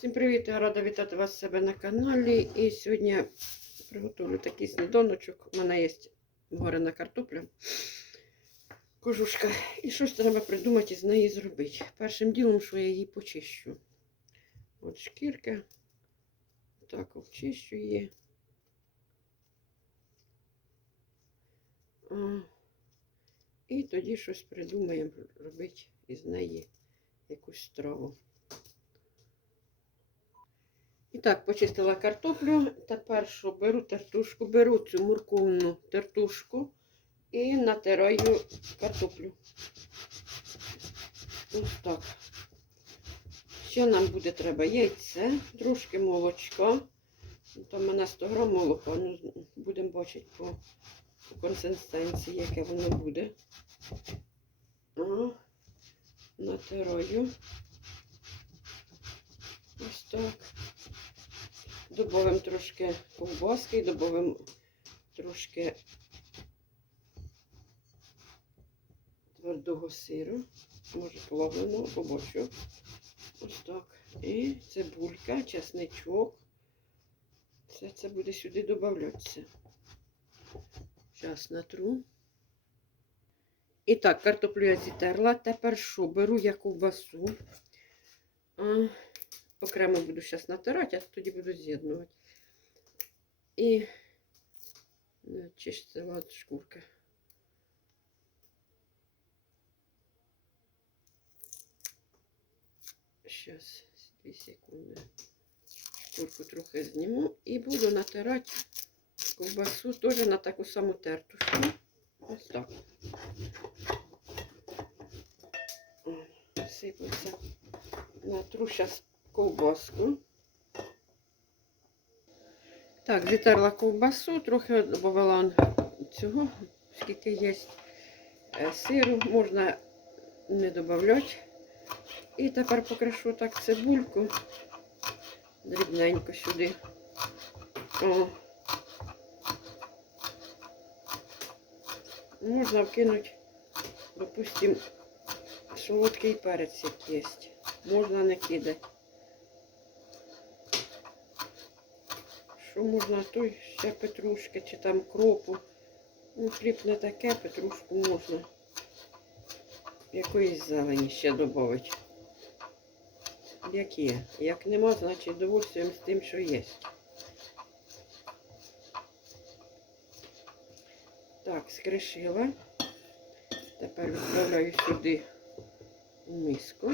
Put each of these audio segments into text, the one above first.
Всім привіт! Я рада вітати вас себе на каналі. І сьогодні приготую такий сніданочок. У мене є варена картопля, кожушка. І щось треба придумати з неї зробити. Першим ділом, що я її почищу. От шкірка. Так, обчищу її. І тоді щось придумаємо робити із неї якусь страву. І так, почистила картоплю. Тепер що беру тертушку, беру цю морковну тертушку і натираю картоплю. Ось так. Ще нам буде треба яйце, трошки молочка. То в мене 100 грам молока. Ну, будемо бачити по, по консистенції, яке воно буде. О, натираю. Ось так. Добавимо трошки ковбаски додамо трошки твердого сиру, може плавленого, побачу. Ось так. І цибулька, чесничок. Все це буде сюди додаватися. Зараз натру. І так, картоплю я зітерла. Тепер що? Беру я ковбасу. Окремо буду зараз натирати, а тоді буду з'єднувати. І е, чистила от шкурка. Зараз, 2 секунди. Шкурку трохи зніму і буду натирати ковбасу теж на таку саму тертушку. Ось так. О, Сипеться. Натру зараз ковбаску. Так, зітерла ковбасу, трохи додала цього, скільки є е, сиру, можна не додавати. І тепер покришу так цибульку дрібненько сюди. О. Можна вкинути, допустим, солодкий перець як є. Можна не кидати. Що можна, той ще петрушки чи там кропу. Ну, хліб не таке, петрушку можна. Якоїсь зелені ще додати. Як є. Як нема, значить довольствуємо з тим, що є. Так, скришила. Тепер відправляю сюди в миску.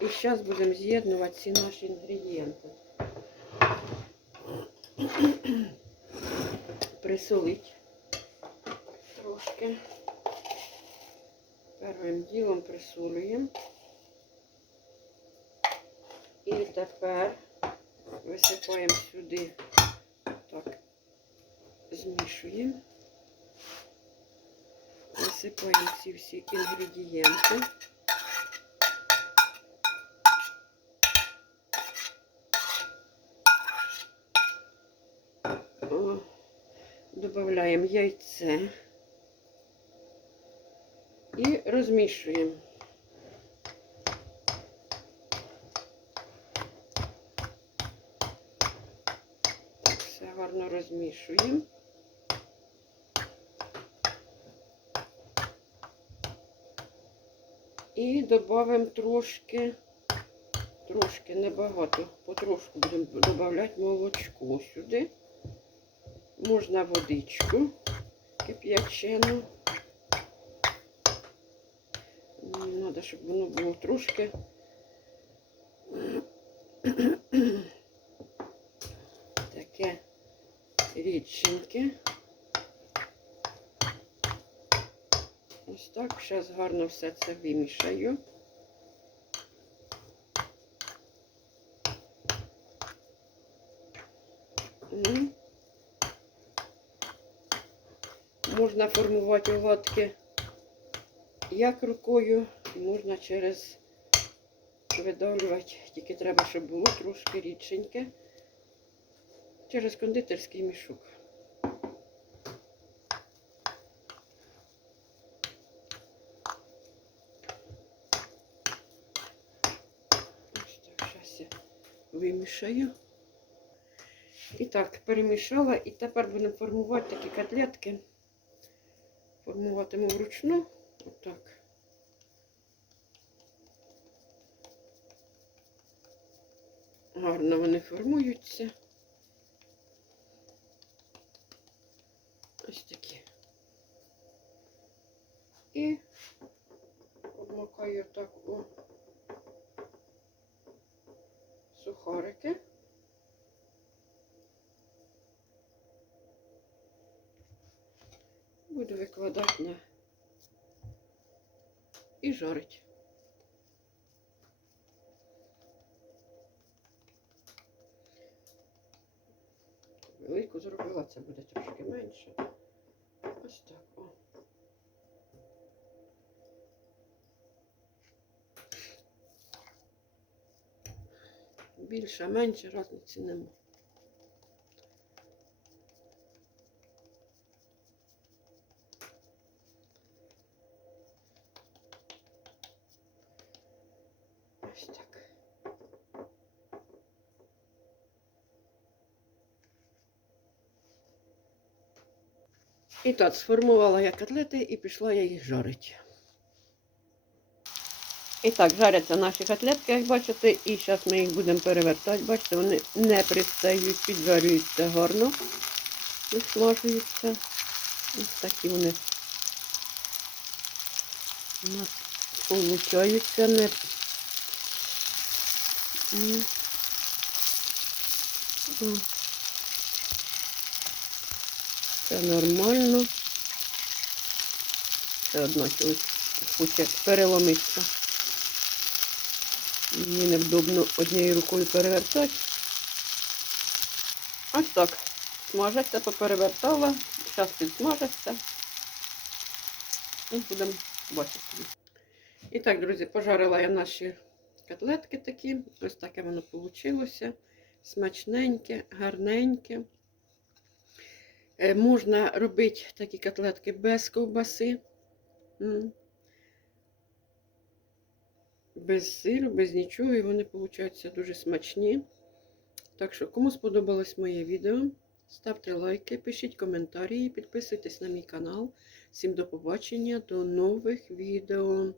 І зараз будемо з'єднувати всі наші інгредієнти. Присолить трошки. Першим ділом присолюємо. І тепер висипаємо сюди, так, змішуємо. Висипаємо ці всі інгредієнти. О, Додаємо яйце і розмішуємо. Все гарно розмішуємо. І додамо трошки, трошки небагато, потрошку будемо додавати молочко сюди. Можна водичку кип'ячену. Треба, щоб воно було трошки. Таке рідченьке. Ось так, зараз гарно все це вимішаю. Можна формувати оладки як рукою, можна через видавлювати, тільки треба, щоб було трошки рідшеньке, через кондитерський мішок. Вимішаю. І так, перемішала, і тепер будемо формувати такі котлетки. Формуватиму вручну. Отак. Гарно вони формуються. Ось такі. І обмакаю так у викладати на і жарить. Велику зробила, це буде трошки менше. Ось так. О. Більше, менше різниці нема. Ось так. І так, сформувала я котлети і пішла я їх жарити. І так, жаряться наші котлетки, як бачите, і зараз ми їх будемо перевертати. Бачите, вони не пристають, піджарюються гарно, висмажуються. Ось такі вони у нас получаються. Не... М. Це нормально. Це одна чогось хоче переломитися. Мені невдобно однією рукою перевертати. Ось так. Смажеться, поперевертала. Зараз підсмажеться. І будемо бачити. І так, друзі, пожарила я наші котлетки такі. Ось таке воно вийшло. Смачненьке, гарненьке. Е, Можна робити такі котлетки без ковбаси. Без сиру, без нічого, і вони получаються дуже смачні. Так що, кому сподобалось моє відео, ставте лайки, пишіть коментарі, підписуйтесь на мій канал. Всім до побачення, до нових відео.